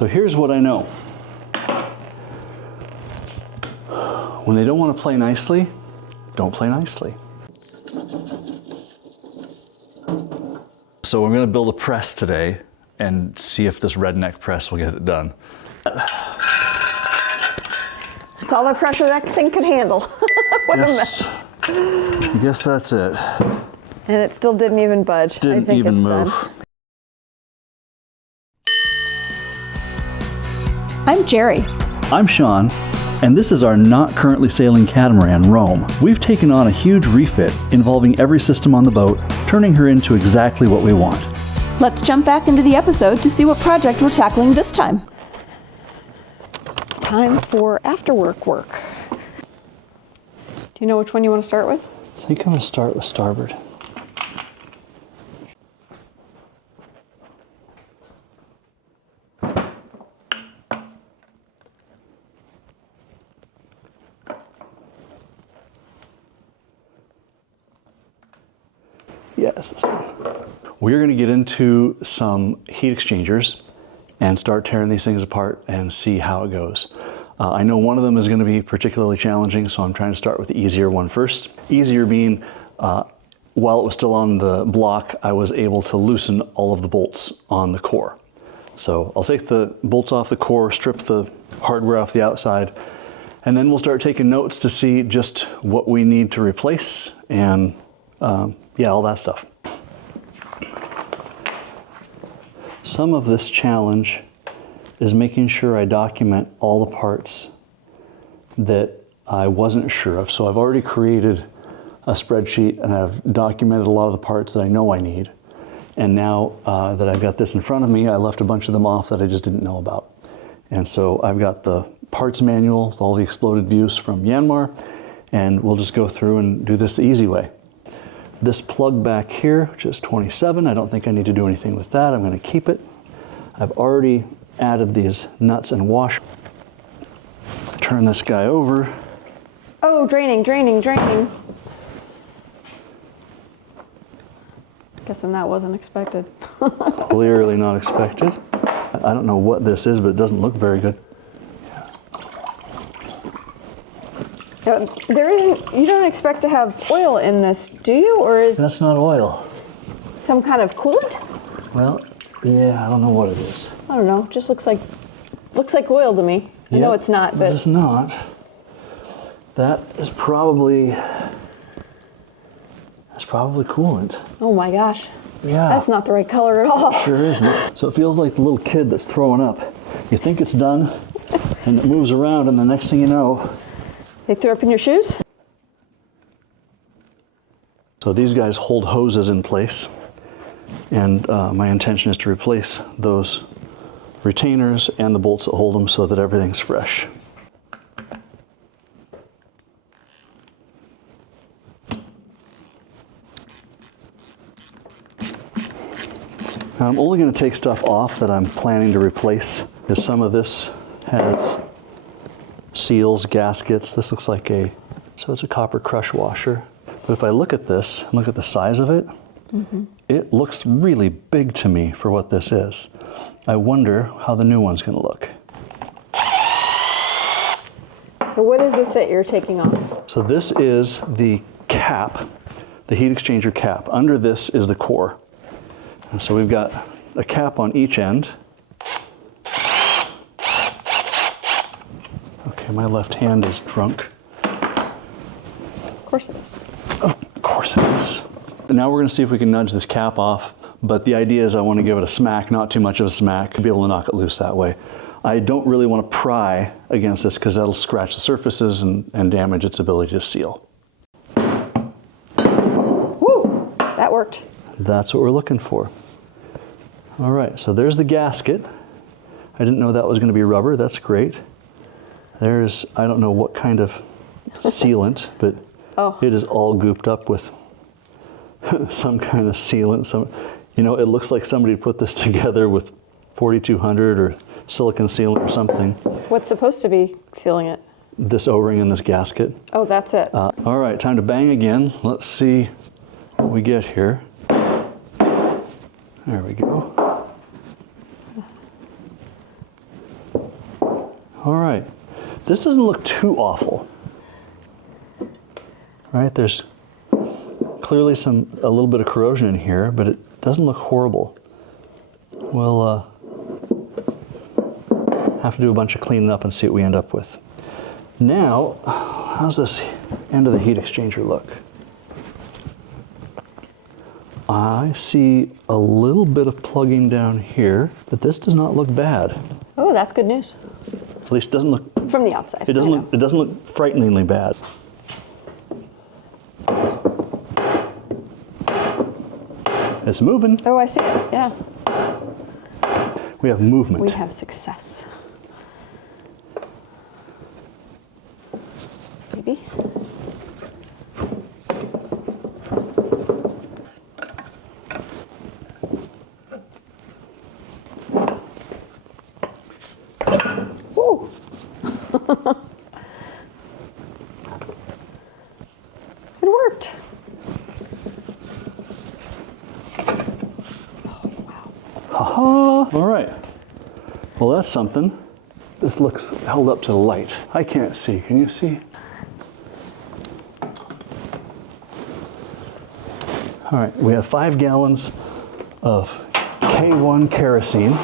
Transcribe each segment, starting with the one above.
So here's what I know. When they don't want to play nicely, don't play nicely. So we're going to build a press today and see if this Redneck press will get it done. It's all the pressure that thing could handle. What a mess. I guess that's it. And it still didn't even budge. Didn't even move. Done. I'm Jerry. I'm Sean, and this is our not currently sailing catamaran, Rome. We've taken on a huge refit involving every system on the boat, turning her into exactly what we want. Let's jump back into the episode to see what project we're tackling this time. It's time for after-work work. Do you know which one you want to start with? I think I'm going to start with starboard. Yes, this one. We're going to get into some heat exchangers and start tearing these things apart and see how it goes. I know one of them is going to be particularly challenging, so I'm trying to start with the easier one first. Easier being, while it was still on the block, I was able to loosen all of the bolts on the core. So I'll take the bolts off the core, strip the hardware off the outside, and then we'll start taking notes to see just what we need to replace and yeah, all that stuff. Some of this challenge is making sure I document all the parts that I wasn't sure of. So I've already created a spreadsheet and I've documented a lot of the parts that I know I need. And now that I've got this in front of me, I left a bunch of them off that I just didn't know about. And so I've got the parts manual with all the exploded views from Yanmar, and we'll just go through and do this the easy way. This plug back here, which is 27, I don't think I need to do anything with that. I'm going to keep it. I've already added these nuts and washers. Turn this guy over. Oh, draining. Guessing that wasn't expected. Clearly not expected. I don't know what this is, but it doesn't look very good. You don't expect to have oil in this, do you? Or is That's not oil. some kind of coolant? Well, yeah, I don't know what it is. I don't know. Just looks like oil to me. I know it's not, but it's not. That is probably coolant. oh my gosh, Yeah. that's not the right color at all. Sure isn't. So it feels like the little kid that's throwing up. You think it's done, and it moves around, and the next thing you know, They threw up in your shoes? so these guys hold hoses in place, and my intention is to replace those retainers and the bolts that hold them so that everything's fresh. Now, I'm only going to take stuff off that I'm planning to replace, because some of this has seals, gaskets. This looks like so it's a copper crush washer. But if I look at this, and look at the size of it, it looks really big to me for what this is. I wonder how the new one's going to look. So what is this that you're taking off? So this is the cap, the heat exchanger cap. Under this is the core. And so we've got a cap on each end. Okay, my left hand is drunk. Of course it is. Of course it is. And now we're going to see if we can nudge this cap off, but the idea is I want to give it a smack, not too much of a smack, to be able to knock it loose that way. I don't really want to pry against this because that'll scratch the surfaces and damage its ability to seal. Woo! That worked. That's what we're looking for. All right, so there's the gasket. I didn't know that was going to be rubber. That's great. There's, I don't know what kind of sealant, but it is all gooped up with some kind of sealant. You know, it looks like somebody put this together with 4200 or silicon sealant or something. What's supposed to be sealing it? This O-ring and this gasket. Oh, that's it. All right, time to bang again. Let's see what we get here. There we go. All right, this doesn't look too awful. Right, there's clearly a little bit of corrosion in here, but it doesn't look horrible. We'll have to do a bunch of cleaning up and see what we end up with. Now, how's this end of the heat exchanger look? I see a little bit of plugging down here, but this does not look bad. Oh, that's good news. At least it doesn't look, From the outside. it doesn't look frighteningly bad. It's moving. Oh, I see it, yeah. We have movement. We have success. Maybe. Woo! It worked. Haha! All right. Well, that's something. This looks held up to the light. I can't see. Can you see? All right. We have 5 gallons of K1 kerosene.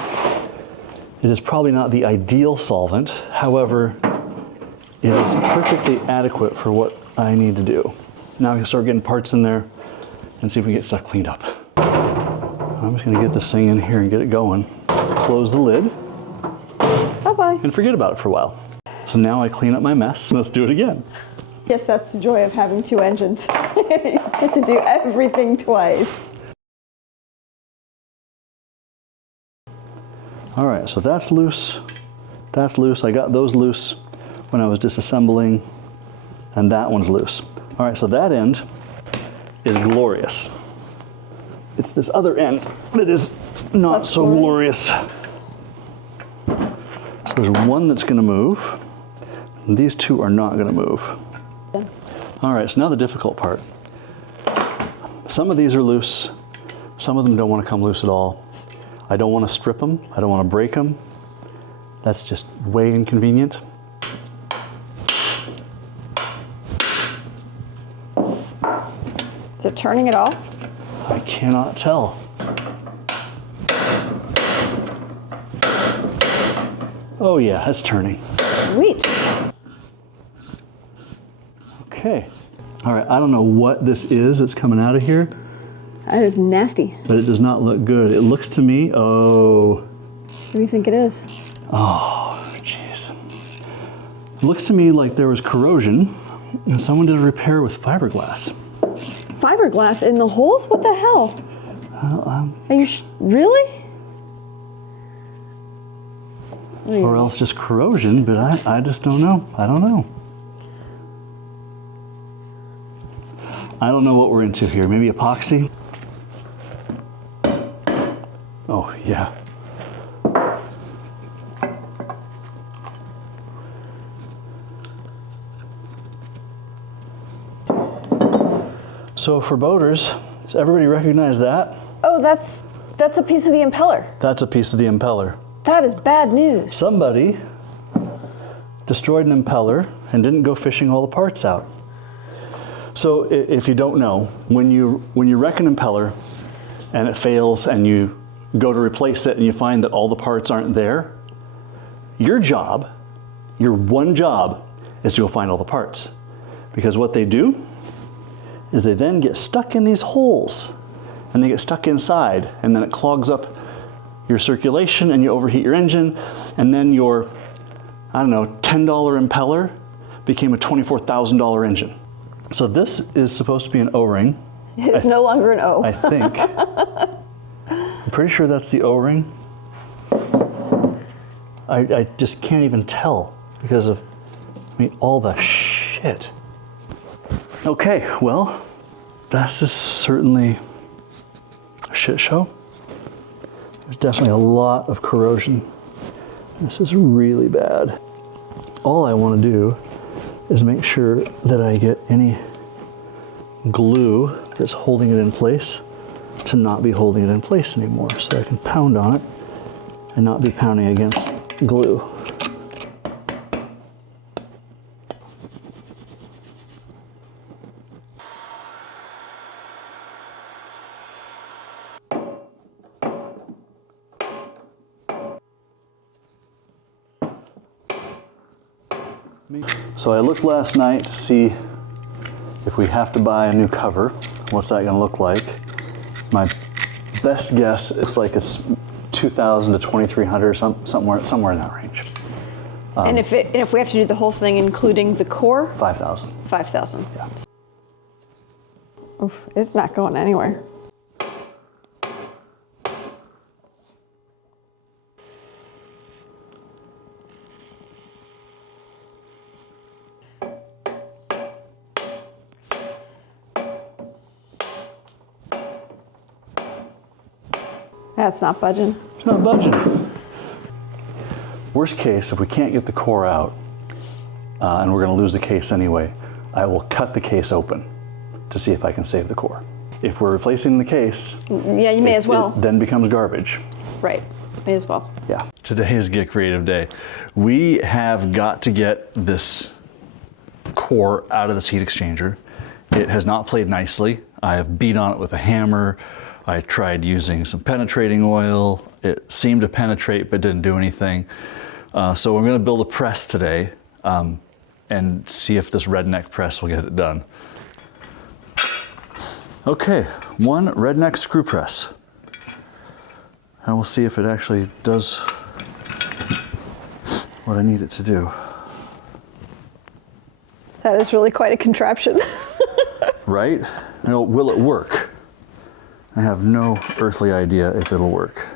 It is probably not the ideal solvent. However, it is perfectly adequate for what I need to do. Now I can start getting parts in there and see if we can get stuff cleaned up. I'm just going to get this thing in here and get it going. Close the lid. Bye-bye. And forget about it for a while. So now I clean up my mess. Let's do it again. Yes, that's the joy of having 2 engines. You get to do everything twice. All right, so that's loose. That's loose. I got those loose when I was disassembling, and that one's loose. All right, so that end is glorious. It's this other end that is not That's so glorious. So there's one that's going to move. And these 2 are not going to move. Yeah. All right, so now the difficult part. Some of these are loose. Some of them don't want to come loose at all. I don't want to strip them. I don't want to break them. That's just way inconvenient. Is it turning at all? I cannot tell. Oh yeah, it's turning. Sweet. Okay. All right, I don't know what this is that's coming out of here, That is nasty. but it does not look good. It looks to me, oh, What do you think it is? jeez. It looks to me like there was corrosion and someone did a repair with fiberglass. Fiberglass in the holes? What the hell? Are you really? Or else just corrosion, but I just don't know. I don't know. I don't know what we're into here. Maybe epoxy? Oh, yeah. So for boaters, does everybody recognize that? Oh, that's a piece of the impeller. That's a piece of the impeller. That is bad news. Somebody destroyed an impeller and didn't go fishing all the parts out. So if you don't know, when you wreck an impeller and it fails and you go to replace it and you find that all the parts aren't there, your one job is to go find all the parts. Because what they do is they then get stuck in these holes and they get stuck inside, and then it clogs up your circulation and you overheat your engine, and then your, I don't know, $10 impeller became a $24,000 engine. So this is supposed to be an O-ring. It's no longer an O. I think. I'm pretty sure that's the O-ring. I just can't even tell because of, all the shit. Okay, well, this is certainly a shit show. There's definitely a lot of corrosion. This is really bad. All I want to do is make sure that I get any glue that's holding it in place to not be holding it in place anymore, so I can pound on it and not be pounding against glue. So I looked last night to see if we have to buy a new cover. What's that gonna look like? My best guess, it's like it's 2,000 to 2,300, somewhere in that range. And if we have to do the whole thing, including the core? 5,000. 5,000. Yeah. Oof, it's not going anywhere. That's not budging. It's not budging. Worst case, if we can't get the core out, and we're going to lose the case anyway, I will cut the case open to see if I can save the core. If we're replacing the case, Yeah, you may as well. it then becomes garbage. Right, may as well. Yeah. Today is Get Creative Day. We have got to get this core out of this heat exchanger. It has not played nicely. I have beat on it with a hammer. I tried using some penetrating oil. It seemed to penetrate but didn't do anything. So we're going to build a press today and see if this Redneck press will get it done. Okay, one Redneck screw press. And we'll see if it actually does what I need it to do. That is really quite a contraption. Right? Now, will it work? I have no earthly idea if it'll work.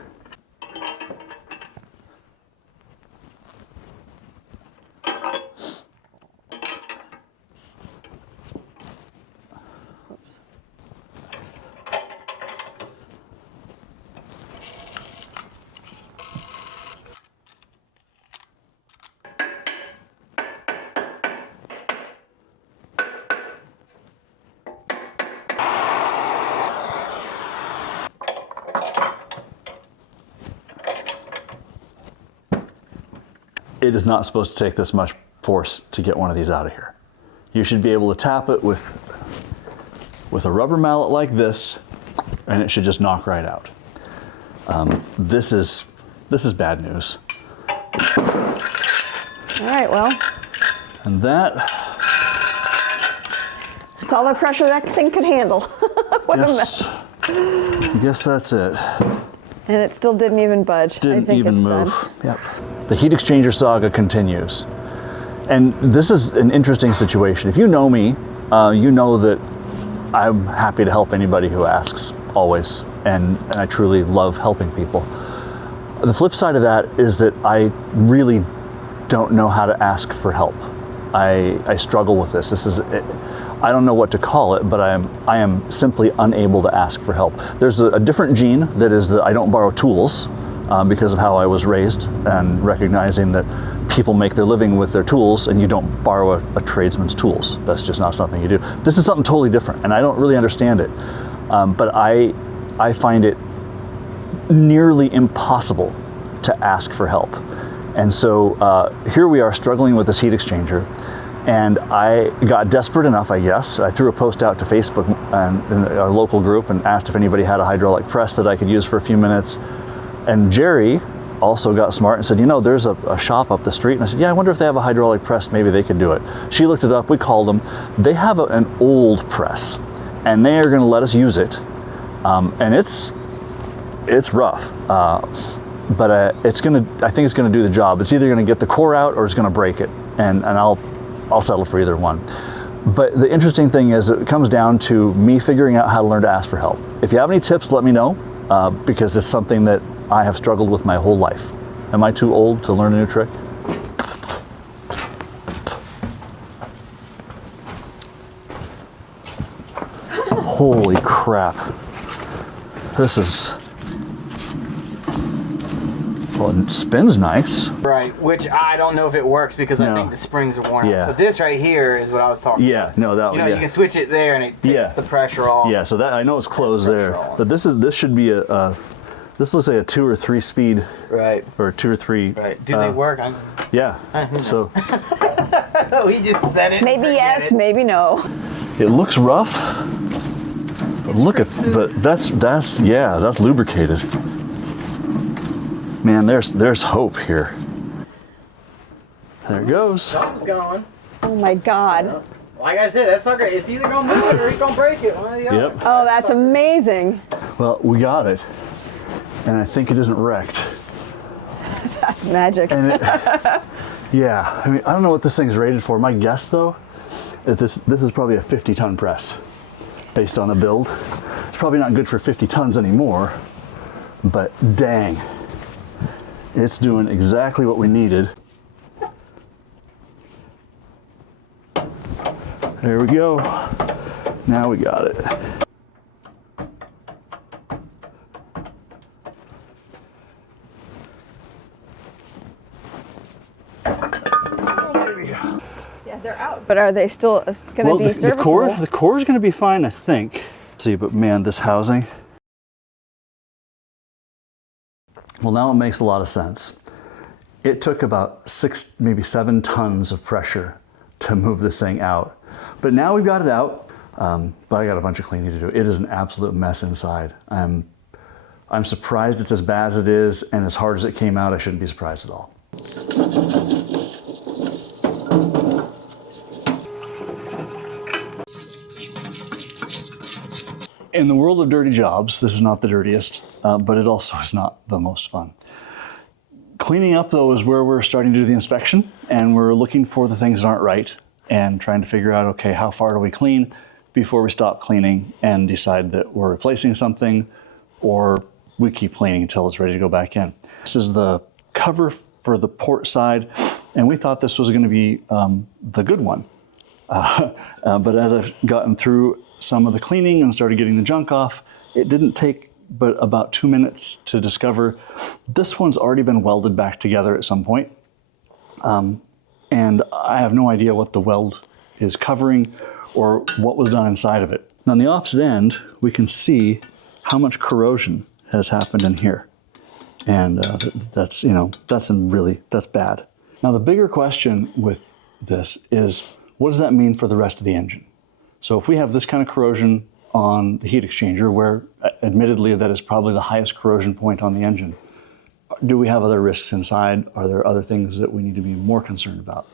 It is not supposed to take this much force to get one of these out of here. You should be able to tap it with a rubber mallet like this, and it should just knock right out. This is bad news. All right, well. And that's all the pressure that thing could handle. What a mess. I guess that's it. And it still didn't even budge. Didn't even move. Yep. The heat exchanger saga continues. And this is an interesting situation. If you know me, you know that I'm happy to help anybody who asks, always. And I truly love helping people. The flip side of that is that I really don't know how to ask for help. I struggle with this. I don't know what to call it, but I am simply unable to ask for help. There's a different gene that is that I don't borrow tools because of how I was raised, and recognizing that people make their living with their tools and you don't borrow a tradesman's tools. That's just not something you do. This is something totally different, and I don't really understand it. But I find it nearly impossible to ask for help. And so here we are struggling with this heat exchanger, and I got desperate enough, I guess. I threw a post out to Facebook and in our local group and asked if anybody had a hydraulic press that I could use for a few minutes. And Jerry also got smart and said, you know, there's a shop up the street. And I said, yeah, I wonder if they have a hydraulic press, maybe they could do it. She looked it up, we called them. They have an old press, and they are gonna let us use it. And it's rough. But I think it's gonna do the job. It's either gonna get the core out or it's gonna break it. And I'll settle for either one. But the interesting thing is it comes down to me figuring out how to learn to ask for help. If you have any tips, let me know, because it's something that I have struggled with my whole life. Am I too old to learn a new trick? Holy crap. This is, well, it spins nice. Right, which I don't know if it works because I think the springs are worn out. So this right here is what I was talking about. No, that. You know, you can switch it there and it takes the pressure off. Yeah, so that I know it's closed there, but this should be this looks like a 2 or 3 speed. Right. Or 2 or 3. Right. Do they work? Yeah. So. Oh, he just said it. Maybe yes, maybe no. It looks rough. But look at, but that's lubricated. Man, there's hope here. There it goes. Something's going. Oh my God. Like I said, that sucker, it's either gonna move it or he's gonna break it. One or the other. Yep. Oh, that's amazing. Well, we got it. And I think it isn't wrecked. That's magic. And it, yeah, I mean, I don't know what this thing's rated for. My guess, though, this is probably a 50-ton press based on the build. It's probably not good for 50 tons anymore, but dang, it's doing exactly what we needed. There we go. Now we got it. Yeah, they're out. But are they still going to be serviceable? The core is going to be fine, I think. See, but man, this housing. Well, now it makes a lot of sense. It took about 6, maybe 7 tons of pressure to move this thing out. But now we've got it out, but I got a bunch of cleaning to do. It is an absolute mess inside. I'm surprised it's as bad as it is, and as hard as it came out, I shouldn't be surprised at all. In the world of dirty jobs, this is not the dirtiest, but it also is not the most fun. Cleaning up, though, is where we're starting to do the inspection, and we're looking for the things that aren't right and trying to figure out, okay, how far do we clean before we stop cleaning and decide that we're replacing something, or we keep cleaning until it's ready to go back in. This is the cover for the port side, and we thought this was going to be the good one. But as I've gotten through some of the cleaning and started getting the junk off, it didn't take but about 2 minutes to discover this one's already been welded back together at some point. And I have no idea what the weld is covering or what was done inside of it. Now on the opposite end, we can see how much corrosion has happened in here. And that's, you know, that's bad. Now the bigger question with this is, what does that mean for the rest of the engine? So if we have this kind of corrosion on the heat exchanger, where admittedly that is probably the highest corrosion point on the engine, do we have other risks inside? Are there other things that we need to be more concerned about?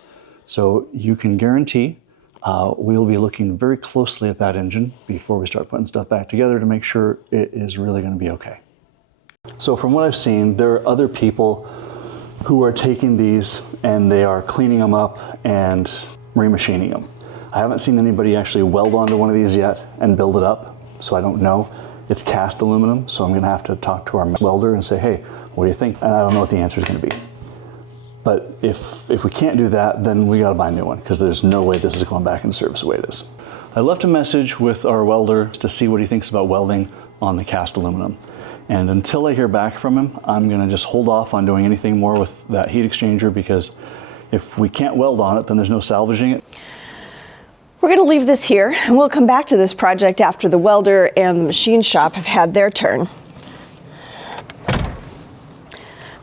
So you can guarantee we'll be looking very closely at that engine before we start putting stuff back together to make sure it is really going to be okay. So from what I've seen, there are other people who are taking these and they are cleaning them up and remachining them. I haven't seen anybody actually weld onto one of these yet and build it up, so I don't know. It's cast aluminum, so I'm gonna have to talk to our welder and say, hey, what do you think? And I don't know what the answer is gonna be. But if we can't do that, then we gotta buy a new one, because there's no way this is going back into service the way it is. I left a message with our welder to see what he thinks about welding on the cast aluminum. And until I hear back from him, I'm gonna just hold off on doing anything more with that heat exchanger, because if we can't weld on it, then there's no salvaging it. We're going to leave this here, and we'll come back to this project after the welder and the machine shop have had their turn.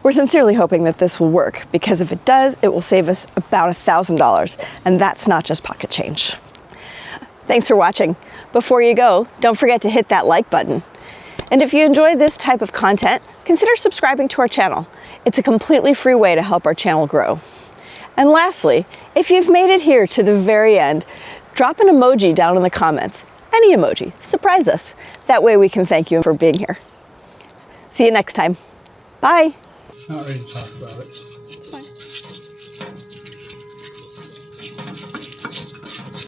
We're sincerely hoping that this will work, because if it does, it will save us about $1,000, and that's not just pocket change. Thanks for watching. Before you go, don't forget to hit that like button. And if you enjoy this type of content, consider subscribing to our channel. It's a completely free way to help our channel grow. And lastly, if you've made it here to the very end, drop an emoji down in the comments. Any emoji. Surprise us. That way we can thank you for being here. See you next time. Bye. Not ready to talk about it.